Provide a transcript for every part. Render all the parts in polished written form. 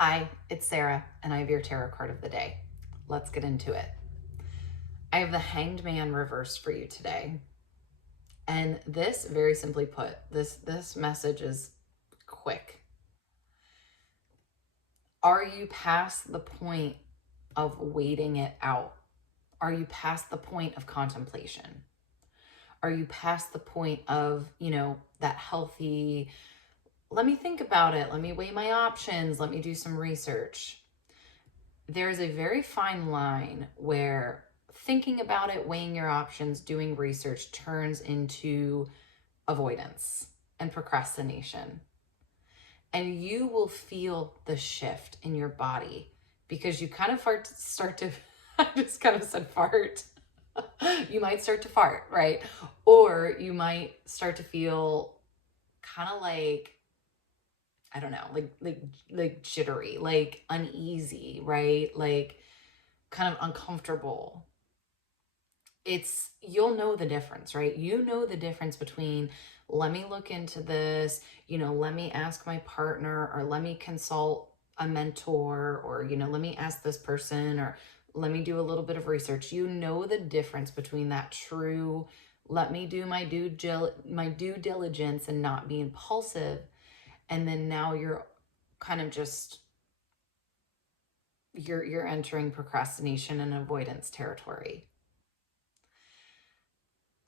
Hi, it's Sarah, and I have your tarot card of the day. Let's get into it. I have the Hanged Man reversed for you today. And this, very simply put, this message is quick. Are you past the point of waiting it out? Are you past the point of contemplation? Are you past the point of, that healthy, let me think about it, let me weigh my options, let me do some research? There's a very fine line where thinking about it, weighing your options, doing research turns into avoidance and procrastination. And you will feel the shift in your body because you kind of start to, I just kind of said fart. You might start to fart, right? Or you might start to feel kind of like, I don't know, like jittery, like uneasy, right? Like kind of uncomfortable. You'll know the difference, right? You know the difference between, let me look into this, let me ask my partner, or let me consult a mentor, or, let me ask this person, or let me do a little bit of research. You know the difference between that true, let me do my due diligence and not be impulsive. And then now you're kind of just, you're entering procrastination and avoidance territory.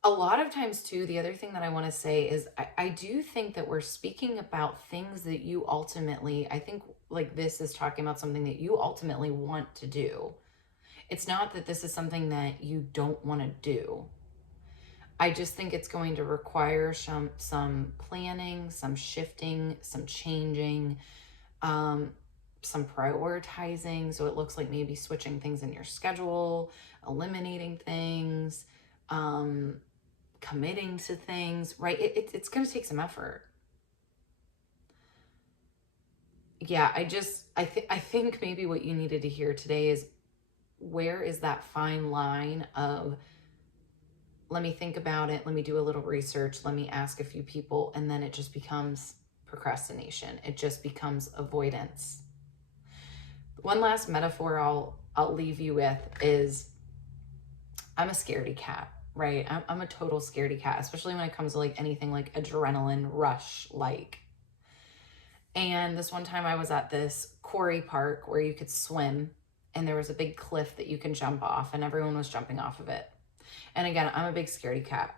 A lot of times too, the other thing that I want to say is I do think that we're speaking about things that you ultimately, I think like this is talking about something that you ultimately want to do. It's not that this is something that you don't want to do. I just think it's going to require some planning, some shifting, some changing, some prioritizing. So it looks like maybe switching things in your schedule, eliminating things, committing to things, right? It's going to take some effort. Yeah, I think maybe what you needed to hear today is, where is that fine line of, let me think about it, let me do a little research, let me ask a few people, and then it just becomes procrastination. It just becomes avoidance. One last metaphor I'll leave you with is, I'm a scaredy cat, right? I'm a total scaredy cat, especially when it comes to like anything like adrenaline rush like. And this one time I was at this quarry park where you could swim, and there was a big cliff that you can jump off, and everyone was jumping off of it. And again, I'm a big scaredy cat.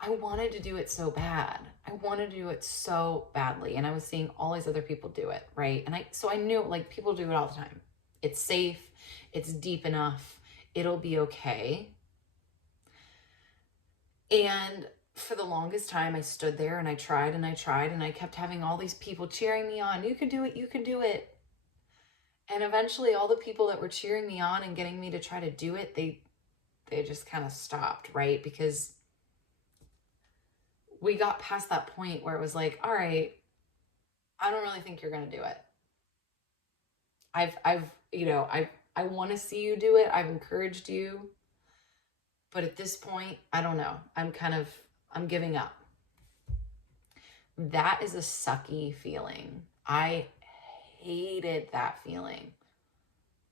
I wanted to do it so bad. I wanted to do it so badly. And I was seeing all these other people do it, right? And so I knew like people do it all the time. It's safe. It's deep enough. It'll be okay. And for the longest time, I stood there and I tried and I tried, and I kept having all these people cheering me on. You can do it. You can do it. And eventually all the people that were cheering me on and getting me to try to do it, they just kind of stopped, right? Because we got past that point where it was like, all right, I don't really think you're going to do it. I want to see you do it. I've encouraged you. But at this point, I don't know. I'm giving up. That is a sucky feeling. I hated that feeling.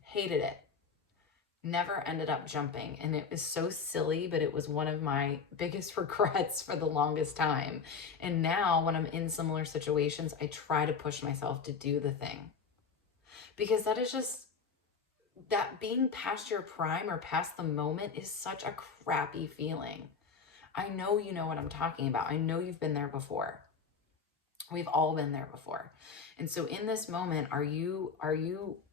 Hated it. Never ended up jumping. And it was so silly, but it was one of my biggest regrets for the longest time. And now when I'm in similar situations, I try to push myself to do the thing. Because that is just, that being past your prime or past the moment is such a crappy feeling. I know you know what I'm talking about. I know you've been there before. We've all been there before. And so in this moment, are you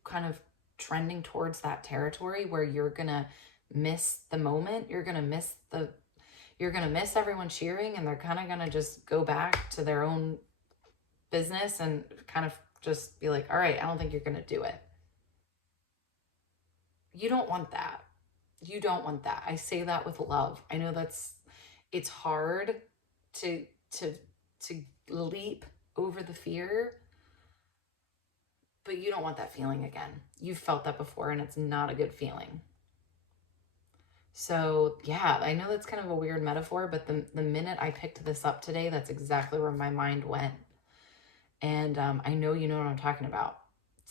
kind of trending towards that territory where you're going to miss the moment? You're going to miss everyone cheering, and they're kind of going to just go back to their own business and kind of just be like, all right, I don't think you're going to do it. You don't want that. You don't want that. I say that with love. I know it's hard to leap over the fear, but you don't want that feeling again. You've felt that before, and it's not a good feeling. So yeah, I know that's kind of a weird metaphor, but the minute I picked this up today, that's exactly where my mind went. And I know you know what I'm talking about.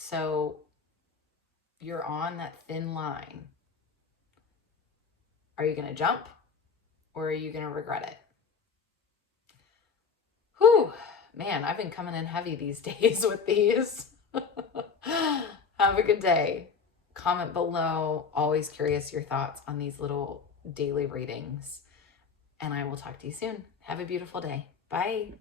So you're on that thin line. Are you going to jump or are you going to regret it? Whew, man, I've been coming in heavy these days with these. Have a good day. Comment below. Always curious your thoughts on these little daily readings. And I will talk to you soon. Have a beautiful day. Bye.